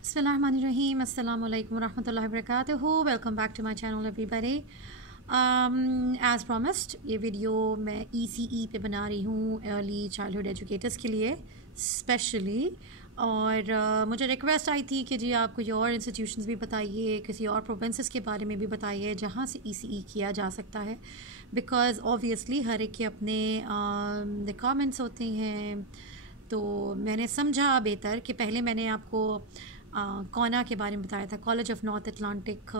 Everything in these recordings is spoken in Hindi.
Bismillahirrahmanirrahim. Assalamu alaikum warahmatullahi wabarakatuh. Welcome back to my channel everybody. As promised, ये वीडियो मैं ECE पे बना रही हूँ अर्ली चाइल्डहुड एजुकेटर्स के लिए स्पेशली। और मुझे रिक्वेस्ट आई थी कि जी आप कोई और इंस्टीट्यूशंस भी बताइए, किसी और प्रोविंसेस के बारे में भी बताइए जहाँ से ECE किया जा सकता है, बिकॉज़ ऑब्वियसली हर एक के अपने रिक्वायरमेंट्स होते हैं। तो मैंने समझा बेहतर कि पहले मैंने आपको कोना के बारे में बताया था, College of North Atlantic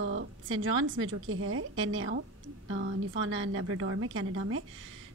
Saint John's में, जो कि है NL न्यूफाउंडलैंड एंड लेब्राडोर में, कनाडा में।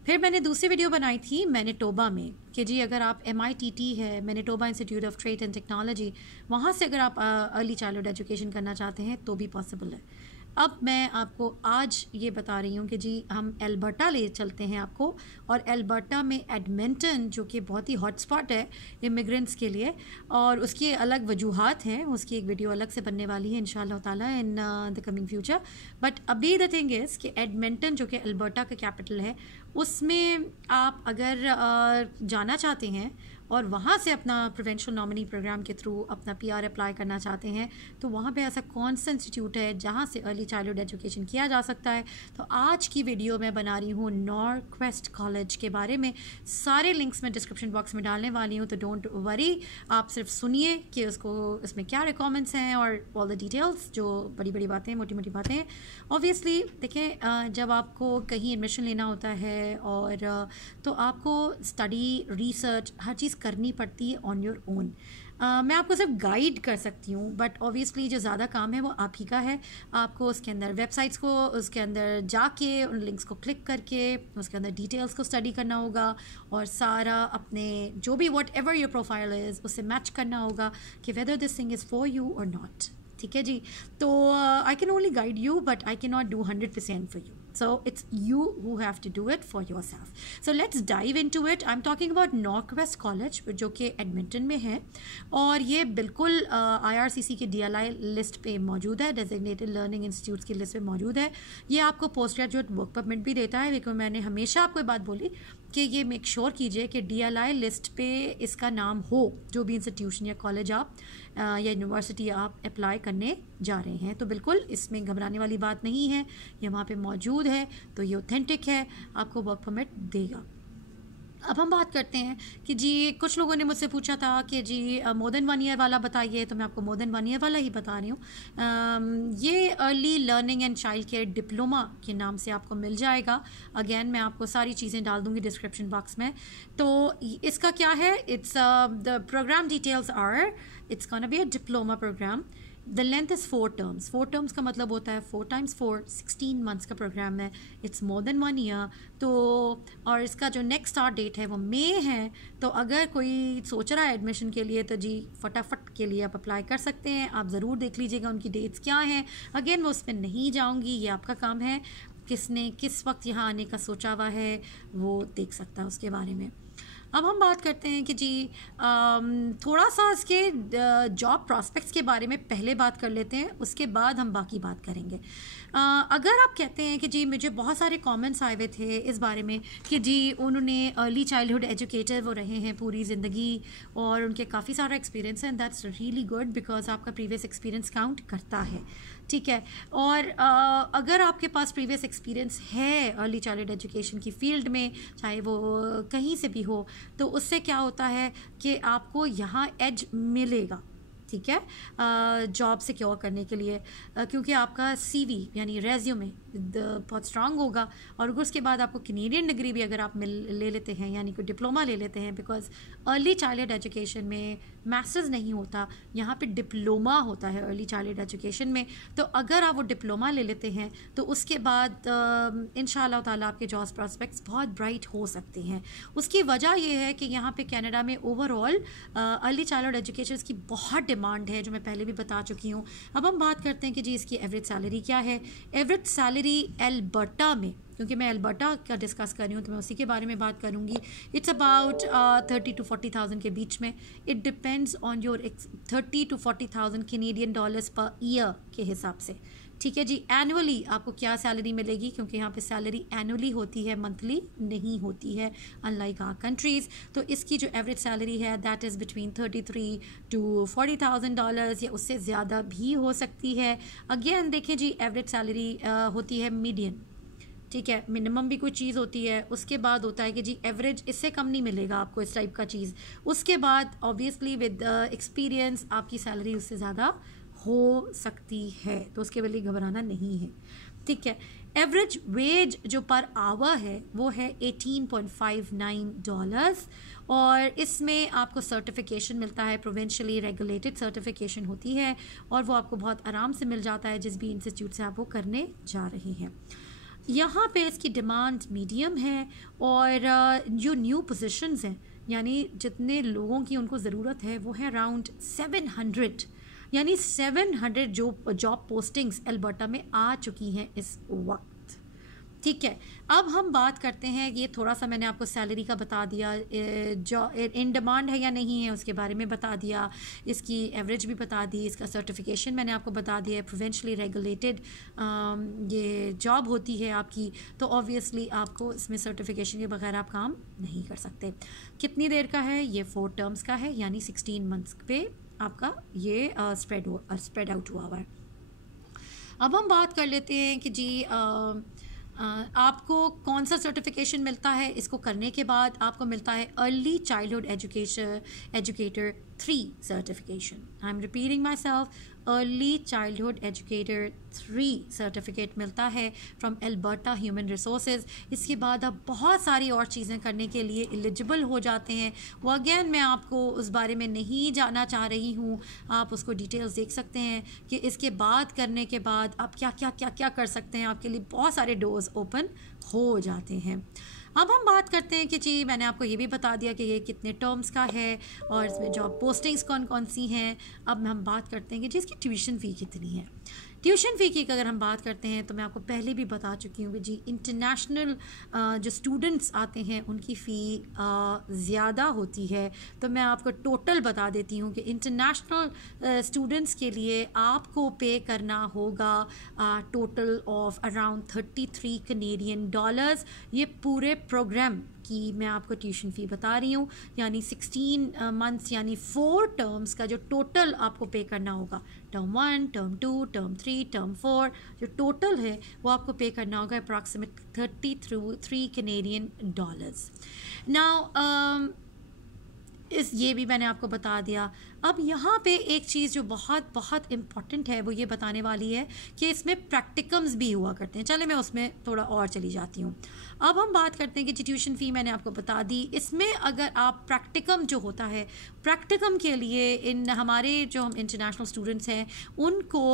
फिर मैंने दूसरी वीडियो बनाई थी मैनिटोबा में कि जी अगर आप MITT है, Manitoba institute of trade and technology, वहाँ से अगर आप अर्ली चाइल्डहुड एजुकेशन करना चाहते हैं तो भी पॉसिबल है। अब मैं आपको आज ये बता रही हूँ कि जी हम एल्बर्टा ले चलते हैं आपको, और एल्बर्टा में एडमिंटन जो कि बहुत ही हॉटस्पॉट है इमिग्रेंट्स के लिए, और उसकी अलग वजूहात हैं, उसकी एक वीडियो अलग से बनने वाली है इंशाल्लाह ताला in the coming future. But अभी द थिंग इज़ कि एडमिंटन जो कि एल्बर्टा का कैपिटल है, उसमें आप अगर जाना चाहते हैं और वहाँ से अपना प्रोविंशियल नॉमिनी प्रोग्राम के थ्रू अपना PR अप्लाई करना चाहते हैं, तो वहाँ पे ऐसा कौन सा इंस्टीट्यूट है जहाँ से अर्ली चाइल्डहुड एजुकेशन किया जा सकता है। तो आज की वीडियो मैं बना रही हूँ नॉर्थक्वेस्ट कॉलेज के बारे में। सारे लिंक्स मैं डिस्क्रिप्शन बॉक्स में डालने वाली हूँ, तो डोंट वरी, आप सिर्फ सुनिए कि उसको इसमें क्या रिक्वायरमेंट्स हैं और ऑल द डिटेल्स, जो बड़ी बड़ी बातें, मोटी मोटी बातें हैं। ऑब्वियसली देखें, जब आपको कहीं एडमिशन लेना होता है और तो आपको स्टडी, रिसर्च, हर चीज़ करनी पड़ती है ऑन योर ओन। मैं आपको सिर्फ गाइड कर सकती हूँ, बट ऑब्वियसली जो ज़्यादा काम है वो आप ही का है। आपको उसके अंदर वेबसाइट्स को, उसके अंदर जाके उन लिंक्स को क्लिक करके उसके अंदर डिटेल्स को स्टडी करना होगा, और सारा अपने जो भी what ever your profile is उससे मैच करना होगा कि whether this thing is for you और नॉट। ठीक है जी। तो I can only guide you, but I can not do 100% for you. So it's you who have to do it for yourself. So let's dive into it. I'm talking about Northwest College, जो कि एडमिंटन में है, और ये बिल्कुल IRCC के DLI लिस्ट पे मौजूद है, डेजिग्नेटेड लर्निंग इंस्टीट्यूट्स की लिस्ट पे मौजूद है। ये आपको पोस्ट ग्रेजुएट वर्क परमिट भी देता है, बिकॉज मैंने हमेशा आपको ये बात बोली कि ये मेक श्योर कीजिए कि DLI लिस्ट पे इसका नाम हो, जो भी इंस्टीट्यूशन या कॉलेज आप या यूनिवर्सिटी आप अप्लाई करने जा रहे हैं। तो बिल्कुल इसमें घबराने वाली बात नहीं है, ये वहाँ पे मौजूद है, तो ये ऑथेंटिक है, आपको वर्क परमिट देगा। अब हम बात करते हैं कि जी कुछ लोगों ने मुझसे पूछा था कि जी मोर देन 1 ईयर वाला बताइए, तो मैं आपको मोर देन 1 ईयर वाला ही बता रही हूँ। ये early learning and child care diploma के नाम से आपको मिल जाएगा। अगेन मैं आपको सारी चीज़ें डाल दूँगी डिस्क्रिप्शन बॉक्स में। तो इसका क्या है, it's the program details are, it's gonna be a diploma program. The length is 4 terms. 4 terms का मतलब होता है 4 × 4 16 मंथ्स का प्रोग्राम है। It's more than 1 year. तो और इसका जो नेक्स्ट स्टार्ट डेट है वो मई है। तो अगर कोई सोच रहा है एडमिशन के लिए, तो जी फटाफट के लिए आप अप्लाई कर सकते हैं। आप ज़रूर देख लीजिएगा उनकी डेट्स क्या हैं। अगेन मैं उस पर नहीं जाऊँगी, ये आपका काम है। किसने किस वक्त यहाँ आने का सोचा हुआ है वो देख सकता है उसके बारे में। अब हम बात करते हैं कि जी थोड़ा सा इसके जॉब प्रॉस्पेक्ट्स के बारे में पहले बात कर लेते हैं, उसके बाद हम बाकी बात करेंगे। अगर आप कहते हैं कि जी मुझे बहुत सारे कमेंट्स आए हुए थे इस बारे में कि जी उन्होंने अर्ली चाइल्डहुड एजुकेटर वो रहे हैं पूरी ज़िंदगी और उनके काफ़ी सारा एक्सपीरियंस है, दैट्स रियली गुड, बिकॉज आपका प्रीवियस एक्सपीरियंस काउंट करता है। ठीक है। और अगर आपके पास प्रीवियस एक्सपीरियंस है अर्ली चाइल्डहुड एजुकेशन की फ़ील्ड में, चाहे वो कहीं से भी हो, तो उससे क्या होता है कि आपको यहाँ एज मिलेगा। ठीक है, जॉब सिक्योर करने के लिए, क्योंकि आपका CV यानी रेज्यूमे बहुत स्ट्रांग होगा। और उसके बाद आपको कैनेडियन डिग्री भी अगर आप ले लेते हैं, यानी कोई डिप्लोमा ले लेते हैं, बिकॉज अर्ली चाइल्डहुड एजुकेशन में मास्टर्स नहीं होता, यहाँ पे डिप्लोमा होता है अर्ली चाइल्डहुड एजुकेशन में। तो अगर आप वो डिप्लोमा ले लेते हैं तो उसके बाद इंशाल्लाह ताला आपके जॉब प्रॉस्पेक्ट्स बहुत ब्राइट हो सकते हैं। उसकी वजह ये है कि यहाँ पे कनाडा में ओवरऑल अर्ली चाइल्डहुड एजुकेशन की बहुत डिमांड है, जो मैं पहले भी बता चुकी हूँ। अब हम बात करते हैं कि जी इसकी एवरेज सैलरी क्या है। एवरेज सैलरी एल्बर्टा में, क्योंकि मैं एल्बर्टा का डिस्कस कर रही हूँ तो मैं उसी के बारे में बात करूँगी, इट्स अबाउट 30 to 40,000 के बीच में। It depends on your 30 to 40,000 Canadian dollars per year के हिसाब से। ठीक है जी। एनुअली आपको क्या सैलरी मिलेगी, क्योंकि यहाँ पे सैलरी एनुअली होती है, मंथली नहीं होती है अनलाइक आवर कंट्रीज़। तो इसकी जो एवरेज सैलरी है that is between 33 to 40,000 dollars, या उससे ज़्यादा भी हो सकती है। अगेन देखें जी, एवरेज सैलरी होती है मीडियन, ठीक है, मिनिमम भी कोई चीज़ होती है, उसके बाद होता है कि जी एवरेज, इससे कम नहीं मिलेगा आपको इस टाइप का चीज़। उसके बाद ऑब्वियसली विद एक्सपीरियंस आपकी सैलरी उससे ज़्यादा हो सकती है, तो उसके लिए घबराना नहीं है, ठीक है। एवरेज वेज जो पर आवर है वो है 18.59 डॉलर्स, और इसमें आपको सर्टिफिकेशन मिलता है, प्रोविंशियली रेगुलेटेड सर्टिफिकेशन होती है, और वो आपको बहुत आराम से मिल जाता है जिस भी इंस्टीट्यूट से आप वो करने जा रहे हैं। यहाँ पे इसकी डिमांड मीडियम है, और जो न्यू पोजीशंस हैं, यानी जितने लोगों की उनको ज़रूरत है वो है अराउंड 700, यानी 700 जो जॉब पोस्टिंग्स अल्बर्टा में आ चुकी हैं इस वक्त, ठीक है। अब हम बात करते हैं, ये थोड़ा सा मैंने आपको सैलरी का बता दिया, जो इन डिमांड है या नहीं है उसके बारे में बता दिया, इसकी एवरेज भी बता दी, इसका सर्टिफिकेशन मैंने आपको बता दिया है, प्रोविंशियली रेगुलेटेड ये जॉब होती है आपकी, तो ऑब्वियसली आपको इसमें सर्टिफिकेशन के बगैर आप काम नहीं कर सकते। कितनी देर का है ये? 4 टर्म्स का है, यानी 16 मंथ्स पे आपका ये स्प्रेड आउट हुआ है। अब हम बात कर लेते हैं कि जी आपको कौन सा सर्टिफिकेशन मिलता है। इसको करने के बाद आपको मिलता है early childhood educator 3 certification. I am repeating my self, early childhood educator 3 certificate मिलता है फ्रॉम अल्बर्टा ह्यूमन रिसोर्सेज। इसके बाद आप बहुत सारी और चीज़ें करने के लिए एलिजिबल हो जाते हैं, वो अगेन मैं आपको उस बारे में नहीं जाना चाह रही हूँ, आप उसको डिटेल्स देख सकते हैं कि इसके बाद करने के बाद आप क्या क्या क्या क्या कर सकते हैं, आपके लिए बहुत सारे डोर्स ओपन हो जाते हैं। अब हम बात करते हैं कि जी मैंने आपको ये भी बता दिया कि ये कितने टर्म्स का है और इसमें जॉब पोस्टिंग्स कौन कौन सी हैं। अब हम बात करते हैं कि जी इसकी ट्यूशन फ़ी कितनी है। ट्यूशन फ़ी की अगर हम बात करते हैं तो मैं आपको पहले भी बता चुकी हूँ कि जी इंटरनेशनल जो स्टूडेंट्स आते हैं उनकी फ़ी ज़्यादा होती है। तो मैं आपको टोटल बता देती हूँ कि इंटरनेशनल स्टूडेंट्स के लिए आपको पे करना होगा total of around 33 Canadian dollars. ये पूरे प्रोग्राम की मैं आपको ट्यूशन फ़ी बता रही हूँ, यानी 16 मंथ्स यानी 4 टर्म्स का जो टोटल आपको पे करना होगा, टर्म 1, टर्म 2, टर्म 3, टर्म 4, जो टोटल है वो आपको पे करना होगा अप्रॉक्सीमेट 33 कनेडियन डॉलर्स। नाउ ये भी मैंने आपको बता दिया। अब यहाँ पे एक चीज़ जो बहुत बहुत इम्पॉर्टेंट है वो ये बताने वाली है कि इसमें प्रैक्टिकम्स भी हुआ करते हैं। चले मैं उसमें थोड़ा और चली जाती हूँ। अब हम बात करते हैं कि ट्यूशन फ़ी मैंने आपको बता दी। इसमें अगर आप प्रैक्टिकम जो होता है, प्रैक्टिकम के लिए इन हमारे जो हम इंटरनेशनल स्टूडेंट्स हैं उनको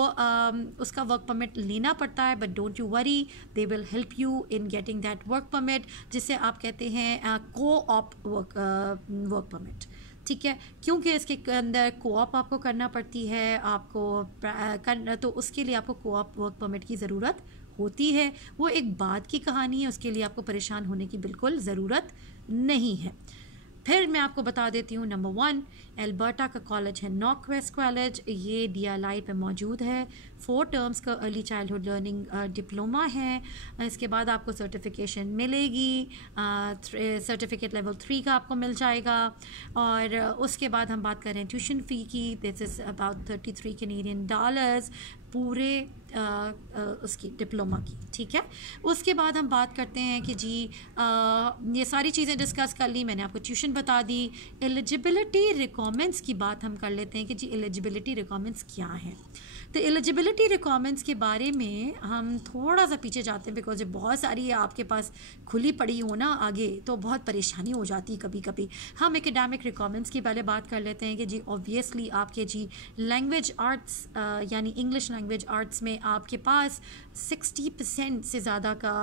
उसका वर्क परमिट लेना पड़ता है, but don't you worry, they will help you in getting that work permit, जिसे आप कहते हैं को-ऑप वर्क परमिट। ठीक है, क्योंकि इसके अंदर कोऑप आपको करना पड़ती है, आपको तो उसके लिए आपको कोऑप वर्क परमिट की ज़रूरत होती है। वो एक बाद की कहानी है, उसके लिए आपको परेशान होने की बिल्कुल ज़रूरत नहीं है। फिर मैं आपको बता देती हूँ, नंबर 1 अल्बर्टा का कॉलेज है नॉर्थवेस्ट कॉलेज, ये DLI पे मौजूद है। 4 टर्म्स का अर्ली चाइल्डहुड लर्निंग डिप्लोमा है। इसके बाद आपको सर्टिफिकेशन मिलेगी, सर्टिफिकेट लेवल 3 का आपको मिल जाएगा। और उसके बाद हम बात करें ट्यूशन फ़ी की, this is about 33 Canadian dollars पूरे उसकी डिप्लोमा की। ठीक है, उसके बाद हम बात करते हैं कि जी ये सारी चीज़ें डिस्कस कर ली, मैंने आपको ट्यूशन बता दी। एलिजिबिलिटी रिक्वायरमेंट्स की बात हम कर लेते हैं कि जी एलिजिबिलिटी रिक्वायरमेंट्स क्या हैं। तो एलिजिबिलिटी रिक्वायरमेंट्स के बारे में हम थोड़ा सा पीछे जाते हैं, बिकॉज ये बहुत सारी है आपके पास खुली पड़ी हो ना आगे, तो बहुत परेशानी हो जाती है कभी कभी। हम एकेडमिक रिक्वायरमेंट्स की पहले बात कर लेते हैं कि जी ऑब्वियसली आपके जी लैंग्वेज आर्ट्स यानी इंग्लिश लैंग्वेज आर्ट्स में आपके पास 60% से ज़्यादा का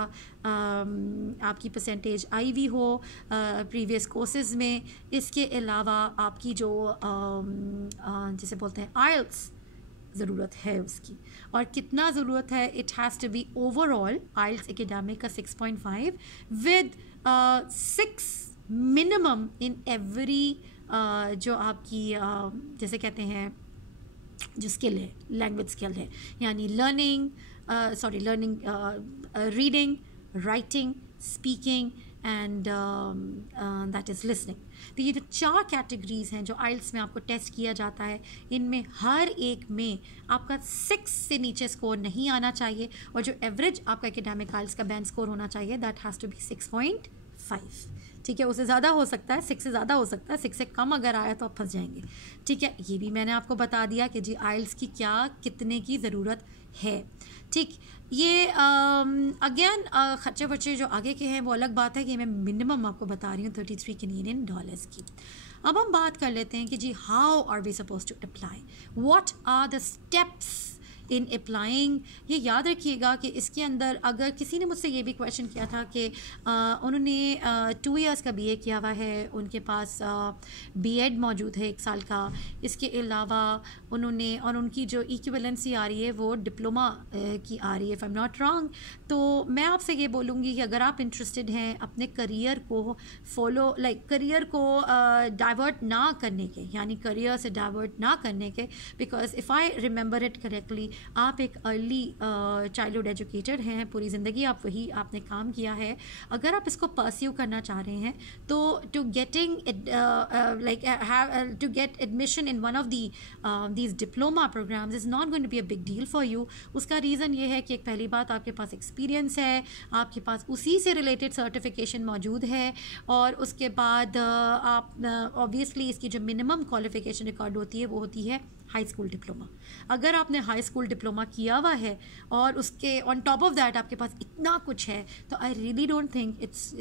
आपकी परसेंटेज आई हुई हो प्रीवियस कोर्सेज़ में। इसके अलावा आपकी जो जिसे बोलते हैं आइल्स ज़रूरत है उसकी, और कितना ज़रूरत है, it has to be overall IELTS academic का 6.5 विद 6 मिनिमम इन एवरी जो आपकी जैसे कहते हैं जो स्किल है, लैंग्वेज स्किल है, यानी learning reading, writing, speaking and that is listening. तो ये जो 4 कैटेगरीज़ हैं जो आइल्स में आपको टेस्ट किया जाता है, इनमें हर एक में आपका 6 से नीचे स्कोर नहीं आना चाहिए, और जो एवरेज आपका एकेडमिक आइल्स का बैंड स्कोर होना चाहिए दैट हैज़ टू बी 6.5। ठीक है, उससे ज़्यादा हो सकता है, 6 से ज़्यादा हो सकता है, 6 से कम अगर आया तो आप फंस जाएंगे। ठीक है, ये भी मैंने आपको बता दिया कि जी आइल्स की क्या कितने की ज़रूरत है। ठीक, ये अगेन खर्चे वर्चे जो आगे के हैं वो अलग बात है कि मैं मिनिमम आपको बता रही हूँ $33 कैनेडियन की। अब हम बात कर लेते हैं कि जी how are we suppose to apply, what are the steps in applying. ये याद रखिएगा कि इसके अंदर अगर किसी ने मुझसे ये भी क्वेश्चन किया था कि उन्होंने 2 इयर्स का BA किया हुआ है, उनके पास B.Ed मौजूद है 1 साल का, इसके अलावा उन्होंने और उनकी जो इक्विवेलेंसी आ रही है वो डिप्लोमा की आ रही है if I am not wrong. तो मैं आपसे ये बोलूँगी कि अगर आप इंटरेस्टेड हैं अपने करियर को फॉलो करियर को डाइवर्ट ना करने के, यानी करियर से डाइवर्ट ना करने के, because if I remember it correctly आप एक अर्ली चाइल्डहुड एजुकेटर हैं, पूरी ज़िंदगी आप वही आपने काम किया है। अगर आप इसको परस्यू करना चाह रहे हैं तो to get admission in one of these diploma programs is not going to be a big deal for you. उसका रीज़न ये है कि एक पहली बात आपके पास एक्सपीरियंस है, आपके पास उसी से रिलेटेड सर्टिफिकेशन मौजूद है, और उसके बाद आप ऑब्वियसली इसकी जो मिनिमम क्वालिफिकेशन रिकॉर्ड होती है वो होती है हाई स्कूल डिप्लोमा। अगर आपने हाई स्कूल डिप्लोमा किया हुआ है और उसके ऑन टॉप ऑफ दैट आपके पास इतना कुछ है, तो I really don't think it's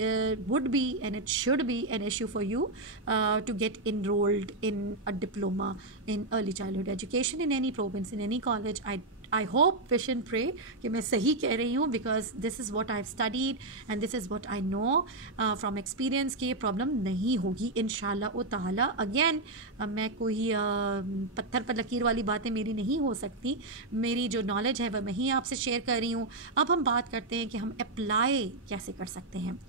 would be and it should be an issue for you to get enrolled in a diploma in early childhood education in any province, in any college. I hope, wish and pray कि मैं सही कह रही हूँ, because this is what I've studied and this is what I know from experience कि ये प्रॉब्लम नहीं होगी इंशाल्लाह ताला। अगेन मैं कोई पत्थर पर लकीर वाली बातें मेरी नहीं हो सकती, मेरी जो नॉलेज है वह मैं ही आपसे शेयर कर रही हूँ। अब हम बात करते हैं कि हम अप्लाई कैसे कर सकते हैं।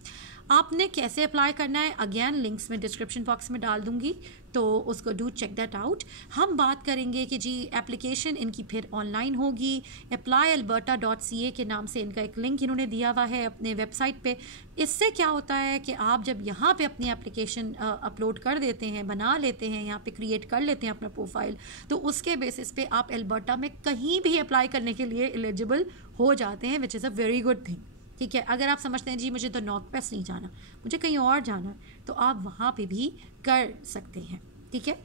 आपने कैसे अप्लाई करना है, अगेन लिंक्स में डिस्क्रिप्शन बॉक्स में डाल दूंगी, तो उसको डू चेक दैट आउट। हम बात करेंगे कि जी एप्लीकेशन इनकी फिर ऑनलाइन होगी, applyalberta.ca के नाम से इनका एक लिंक इन्होंने दिया हुआ है अपने वेबसाइट पे। इससे क्या होता है कि आप जब यहाँ पे अपनी एप्लीकेशन अपलोड कर देते हैं, बना लेते हैं, यहाँ पे क्रिएट कर लेते हैं अपना प्रोफाइल, तो उसके बेसिस पे आप एल्बर्टा में कहीं भी अप्लाई करने के लिए एलिजिबल हो जाते हैं, which is a very good thing. ठीक है, अगर आप समझते हैं जी मुझे तो नॉर्थ वेस्ट नहीं जाना, मुझे कहीं और जाना है, तो आप वहाँ पे भी कर सकते हैं। ठीक है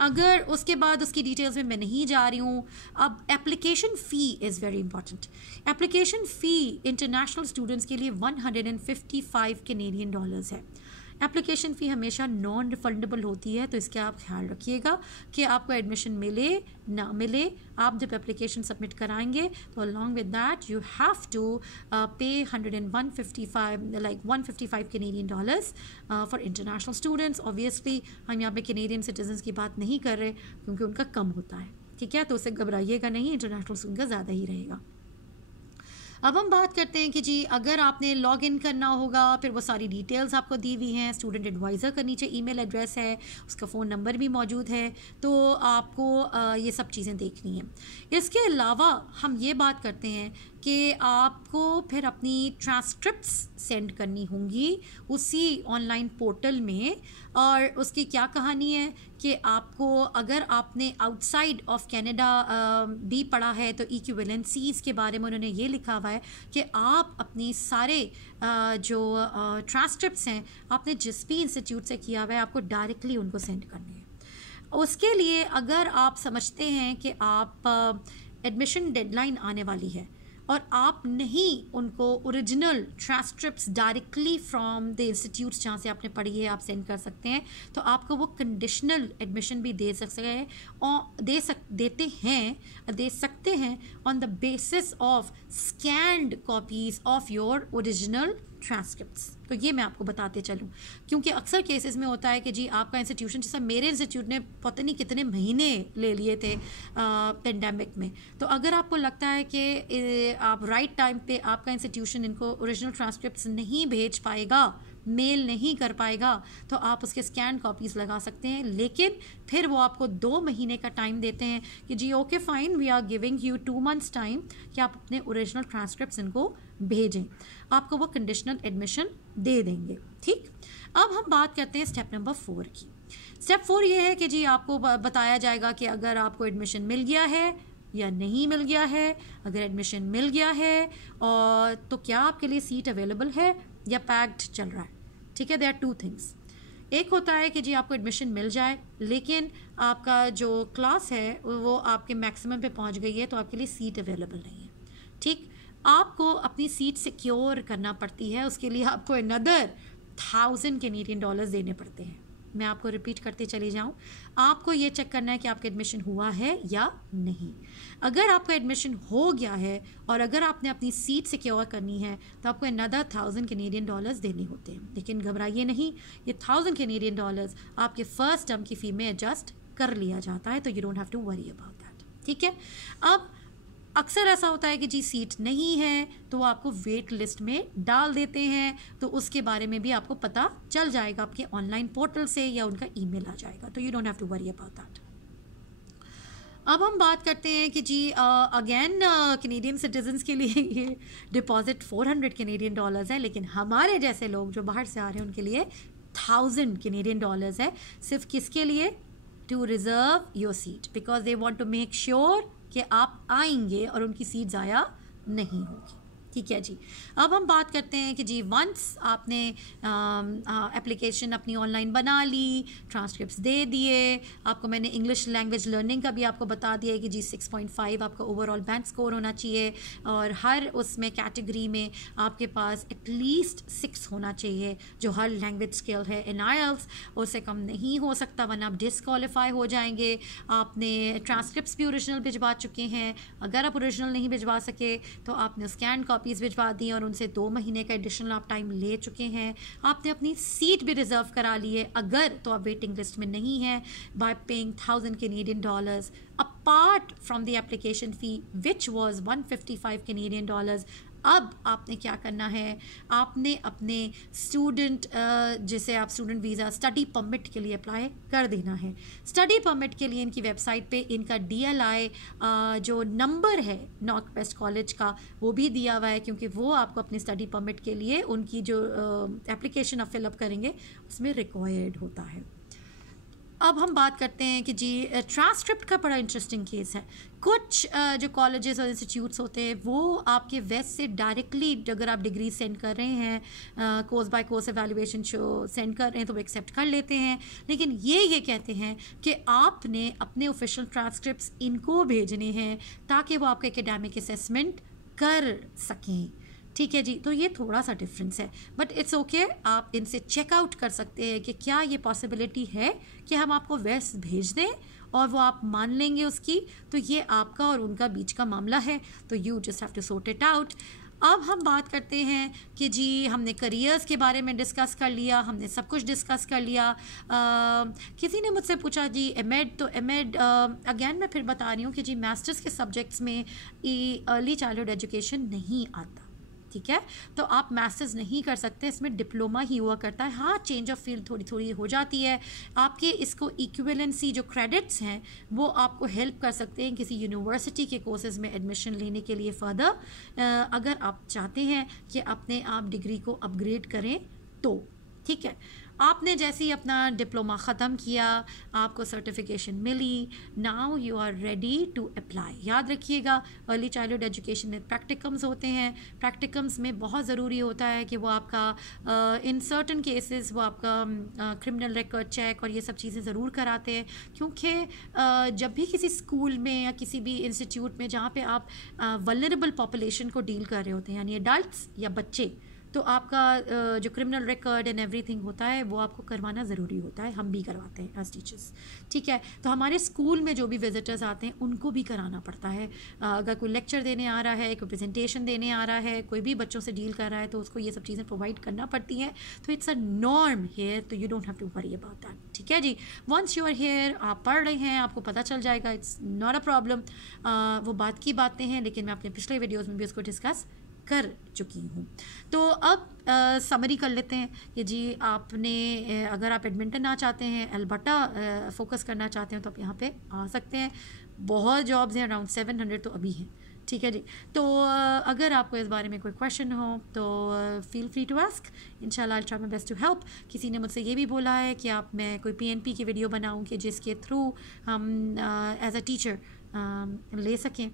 अगर उसके बाद उसकी डिटेल्स में मैं नहीं जा रही हूँ। अब application fee is very important. Application fee international students के लिए $155 कैनेडियन है। एप्लीकेशन फ़ी हमेशा नॉन रिफंडेबल होती है, तो इसका आप ख्याल रखिएगा कि आपको एडमिशन मिले ना मिले, आप जब एप्लीकेशन सबमिट कराएंगे तो along with that you have to pay 155 Canadian dollars for international students. Obviously हम यहाँ पे कैनेडियन सिटीजन्स की बात नहीं कर रहे क्योंकि उनका कम होता है। ठीक है, तो उससे घबराइएगा नहीं, इंटरनेशनल स्टूडेंट का ज़्यादा ही रहेगा। अब हम बात करते हैं कि जी अगर आपने लॉग इन करना होगा, फिर वो सारी डिटेल्स आपको दी हुई हैं, स्टूडेंट एडवाइज़र का नीचे ईमेल एड्रेस है, उसका फ़ोन नंबर भी मौजूद है, तो आपको ये सब चीज़ें देखनी है। इसके अलावा हम ये बात करते हैं कि आपको फिर अपनी ट्रांसक्रिप्ट्स सेंड करनी होंगी उसी ऑनलाइन पोर्टल में। और उसकी क्या कहानी है कि आपको, अगर आपने आउटसाइड ऑफ कनाडा भी पढ़ा है, तो इक्विवेलेंसीज़ के बारे में उन्होंने ये लिखा हुआ है कि आप अपनी सारे जो ट्रांसक्रिप्ट्स हैं आपने जिस भी इंस्टीट्यूट से किया हुआ है आपको डायरेक्टली उनको सेंड करने हैं। उसके लिए अगर आप समझते हैं कि आप एडमिशन डेडलाइन आने वाली है और आप नहीं उनको original transcripts directly from the institutes जहाँ से आपने पढ़ी है आप सेंड कर सकते हैं, तो आपको वो कंडीशनल एडमिशन भी दे सकते हैं और दे सकते हैं on the basis of scanned copies of your original transcripts. तो ये मैं आपको बताते चलूँ, क्योंकि अक्सर केसेस में होता है कि जी आपका इंस्टीट्यूशन, जैसा मेरे इंस्टीट्यूट ने पता नहीं कितने महीने ले लिए थे पेंडेमिक में, तो अगर आपको लगता है कि आप राइट टाइम पे आपका इंस्टीट्यूशन इनको ओरिजिनल ट्रांसक्रिप्ट्स नहीं भेज पाएगा मेल नहीं कर पाएगा तो आप उसके स्कैन कॉपीज़ लगा सकते हैं, लेकिन फिर वो आपको 2 महीने का टाइम देते हैं कि जी okay fine, we are giving you 2 months time कि आप अपने ओरिजिनल ट्रांसक्रिप्ट्स इनको भेजें, आपको वो कंडीशनल एडमिशन दे देंगे। ठीक, अब हम बात करते हैं स्टेप नंबर 4 की। स्टेप 4 ये है कि जी आपको बताया जाएगा कि अगर आपको एडमिशन मिल गया है या नहीं मिल गया है। अगर एडमिशन मिल गया है और तो क्या आपके लिए सीट अवेलेबल है या पैक्ड चल रहा है। ठीक है, देयर आर 2 थिंग्स। एक होता है कि जी आपको एडमिशन मिल जाए लेकिन आपका जो क्लास है वो आपके मैक्सिमम पे पहुंच गई है तो आपके लिए सीट अवेलेबल नहीं है। ठीक, आपको अपनी सीट सिक्योर करना पड़ती है, उसके लिए आपको अनदर 1000 कैनेडियन डॉलर्स देने पड़ते हैं। मैं आपको रिपीट करते चली जाऊं, आपको ये चेक करना है कि आपका एडमिशन हुआ है या नहीं। अगर आपका एडमिशन हो गया है और अगर आपने अपनी सीट सिक्योर करनी है तो आपको अनदर 1000 कैनेडियन डॉलर्स देने होते हैं। लेकिन घबराइए नहीं, ये 1000 कैनेडियन डॉलर्स आपके फर्स्ट टर्म की फ़ी में एडजस्ट कर लिया जाता है, तो you don't have to worry about that. ठीक है, अब अक्सर ऐसा होता है कि जी सीट नहीं है तो वो आपको वेट लिस्ट में डाल देते हैं, तो उसके बारे में भी आपको पता चल जाएगा आपके ऑनलाइन पोर्टल से या उनका ईमेल आ जाएगा, तो you don't have to worry about that. अब हम बात करते हैं कि जी अगेन कैनेडियन सिटीजन्स के लिए ये डिपॉजिट 400 कैनेडियन डॉलर्स है, लेकिन हमारे जैसे लोग जो बाहर से आ रहे हैं उनके लिए 1000 कैनेडियन डॉलर्स है। सिर्फ किसके लिए? To reserve your seat, because they want to make sure कि आप आएंगे और उनकी सीट ज़ाया नहीं होगी। ठीक है जी, अब हम बात करते हैं कि जी वंस आपने एप्लीकेशन अपनी ऑनलाइन बना ली, ट्रांसक्रिप्ट्स दे दिए, आपको मैंने इंग्लिश लैंग्वेज लर्निंग का भी आपको बता दिया है कि जी 6.5 आपका ओवरऑल बैंक स्कोर होना चाहिए और हर उसमें कैटेगरी में आपके पास एटलीस्ट 6 होना चाहिए, जो हर लैंग्वेज स्किल है। इन IELTS उससे कम नहीं हो सकता वरना आप डिसक्वालीफाई हो जाएंगे। आपने ट्रांसक्रिप्ट्स भी ओरिजिनल भिजवा चुके हैं, अगर आप ओरिजिनल नहीं भिजवा सके तो आपने स्कैन कॉपीज़ भिजवा दी और उनसे 2 महीने का एडिशनल आप टाइम ले चुके हैं। आपने अपनी सीट भी रिजर्व करा ली है अगर तो आप वेटिंग लिस्ट में नहीं है, bye paying 1000 Canadian dollars apart from the application fee which was 155 Canadian dollars. अब आपने क्या करना है, आपने अपने स्टूडेंट जिसे आप स्टूडेंट वीज़ा स्टडी परमिट के लिए अप्लाई कर देना है। स्टडी परमिट के लिए इनकी वेबसाइट पे इनका DLI जो नंबर है नॉर्थ वेस्ट कॉलेज का वो भी दिया हुआ है, क्योंकि वो आपको अपने स्टडी परमिट के लिए उनकी जो एप्लीकेशन आप फिलअप करेंगे उसमें रिक्वायर्ड होता है। अब हम बात करते हैं कि जी ट्रांसक्रिप्ट का बड़ा इंटरेस्टिंग केस है। कुछ जो कॉलेजेस और इंस्टीट्यूट्स होते हैं वो आपके वेस्ट से डायरेक्टली अगर आप डिग्री सेंड कर रहे हैं, course by course evaluation show send कर रहे हैं तो वो एक्सेप्ट कर लेते हैं, लेकिन ये कहते हैं कि आपने अपने ऑफिशियल ट्रांसक्रिप्ट्स इनको भेजने हैं ताकि वो आपका एकेडमिक असेसमेंट कर सकें। ठीक है जी, तो ये थोड़ा सा डिफरेंस है, बट इट्स ओके। आप इनसे चेकआउट कर सकते हैं कि क्या ये पॉसिबिलिटी है कि हम आपको वेस्ट भेज दें और वो आप मान लेंगे उसकी, तो ये आपका और उनका बीच का मामला है, तो you just have to sort it out. अब हम बात करते हैं कि जी हमने करियर्स के बारे में डिस्कस कर लिया, हमने सब कुछ डिस्कस कर लिया। किसी ने मुझसे पूछा जी एमएड, तो एमएड अगेन मैं फिर बता रही हूँ कि जी मास्टर्स के सब्जेक्ट्स में अर्ली चाइल्डहुड एजुकेशन नहीं आता। ठीक है, तो आप मास्टर्स नहीं कर सकते, इसमें डिप्लोमा ही हुआ करता है। हाँ, चेंज ऑफ फील्ड थोड़ी थोड़ी हो जाती है। आपके इसको इक्विवेलेंसी जो क्रेडिट्स हैं वो आपको हेल्प कर सकते हैं किसी यूनिवर्सिटी के कोर्सेज में एडमिशन लेने के लिए फर्दर, अगर आप चाहते हैं कि अपने आप डिग्री को अपग्रेड करें तो। ठीक है, आपने जैसे ही अपना डिप्लोमा ख़त्म किया, आपको सर्टिफिकेशन मिली, now you are ready to apply. याद रखिएगा अर्ली चाइल्डहुड एजुकेशन में प्रैक्टिकम्स होते हैं, प्रैक्टिकम्स में बहुत ज़रूरी होता है कि वो आपका इन सर्टन केसेस वो आपका क्रिमिनल रिकॉर्ड चेक और ये सब चीज़ें ज़रूर कराते हैं, क्योंकि जब भी किसी स्कूल में या किसी भी इंस्टीट्यूट में जहाँ पे आप वल्नरेबल पॉपुलेशन को डील कर रहे होते हैं, यानी एडल्ट्स या बच्चे, तो आपका जो क्रिमिनल रिकॉर्ड एंड एवरीथिंग होता है वो आपको करवाना ज़रूरी होता है, हम भी करवाते हैं एज टीचर्स। ठीक है, तो हमारे स्कूल में जो भी विजिटर्स आते हैं उनको भी कराना पड़ता है। अगर कोई लेक्चर देने आ रहा है, कोई प्रेजेंटेशन देने आ रहा है, कोई भी बच्चों से डील कर रहा है, तो उसको ये सब चीज़ें प्रोवाइड करना पड़ती हैं। तो इट्स अ नॉर्म हेयर, तो you don't have to worry about that. ठीक है जी, वंस यू आर हेयर, आप पढ़ रहे हैं, आपको पता चल जाएगा, इट्स नॉट अ प्रॉब्लम। वो बात की बातें हैं, लेकिन मैं अपने पिछले वीडियोज़ में भी उसको डिस्कस कर चुकी हूँ। तो अब समरी कर लेते हैं कि जी आपने अगर आप एडमिंटन चाहते हैं, अलबट्टा फोकस करना चाहते हैं तो आप यहाँ पे आ सकते हैं। बहुत जॉब्स हैं, अराउंड 700 तो अभी हैं। ठीक है जी। तो अगर आपको इस बारे में कोई क्वेश्चन हो तो फील फ्री टू आस्क। इंशाल्लाह I try my best to help. किसी ने मुझसे ये भी बोला है कि आप मैं कोई पीएनपी की वीडियो बनाऊं कि जिसके थ्रू हम एज अ टीचर ले सकें,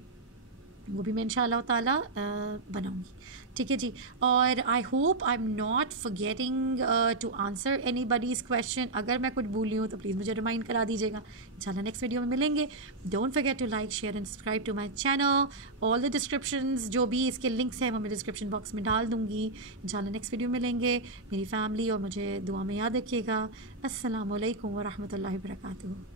वो भी मैं इंशाल्लाह ताला बनाऊंगी। ठीक है जी। और I hope I am not forgetting to answer anybody's question. अगर मैं कुछ भूली हूँ तो प्लीज़ मुझे रिमाइंड करा दीजिएगा। इंशाल्लाह नेक्स्ट वीडियो में मिलेंगे। Don't forget to like, share and subscribe to my channel. All the descriptions जो भी इसके लिंक्स हैं वो मैं डिस्क्रिप्शन बॉक्स में डाल दूँगी। इंशाल्लाह नेक्स्ट वीडियो मिलेंगे। मेरी फैमिली और मुझे दुआ में याद रखिएगा। अस्सलामु अलैकुम व रहमतुल्लाहि व बरकातुहू।